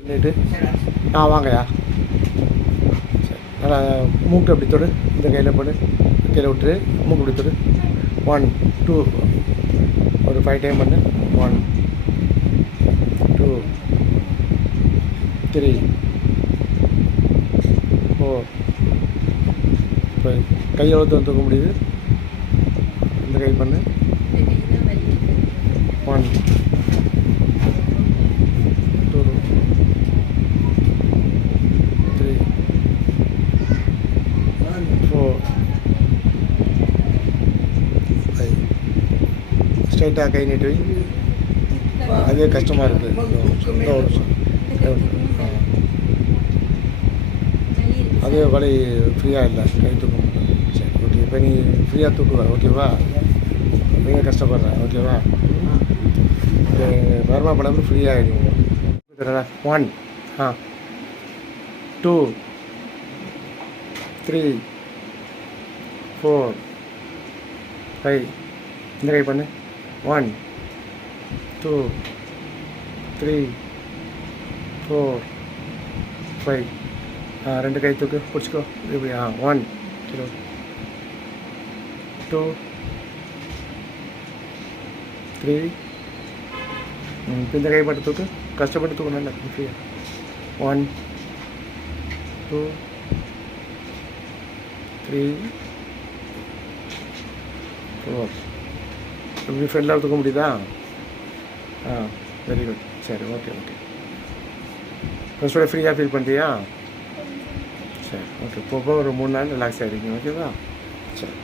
பண்ணிட்டு வாங்கய்யா. சரி, நல்லா மூக்கு அப்படி தொடு, இந்த கையில் போடு, கையில் விட்டுரு, மூக்கு அப்படி தொடு. 1 2 ஒரு 5 டைம் பண்ணு. 1 2 3 4 5. கை எவ்வளோ தூக்க முடியுது? இந்த கை பண்ணு. 1 2 3 4 5. ஸ்ட்ரைட்டாக கை நீட்டு வை. அதே கஷ்டமாக இருக்குது. இந்த ஒரு அதே வலி ஃப்ரீயாக இல்லை, கை தூக்க முடியும். சரி, ஓகே. இப்போ நீ ஃப்ரீயாக தூக்குவ, ஓகேவா? நீங்கள் கஷ்டப்படுற, ஓகேவா? பர்மா படம் ஃப்ரீயாகிடும். 1 2 3 4 5. இந்த கை பண்ணு. 1 2 3 4 5. 2 கை தூக்கு, பிடிச்சிக்கோ. இப்படி 1 2 3. இந்த கை மட்டும் தூக்கு, கஷ்டப்பட்டு தூக்கணும். ஃப்ரீயாக 1 2 3 4. இப்படி ஃப்ரெண்டாக தூக்க முடியுதா? Very good. சரி, ஓகே. ஃபஸ்ட்டோட ஃப்ரீயாக ஃபீல் பண்ணுறியா? சரி, ஓகே. போக ஒரு 3 நாள் ரிலாக்ஸ் ஆகிடுங்க, ஓகேவா? சரி.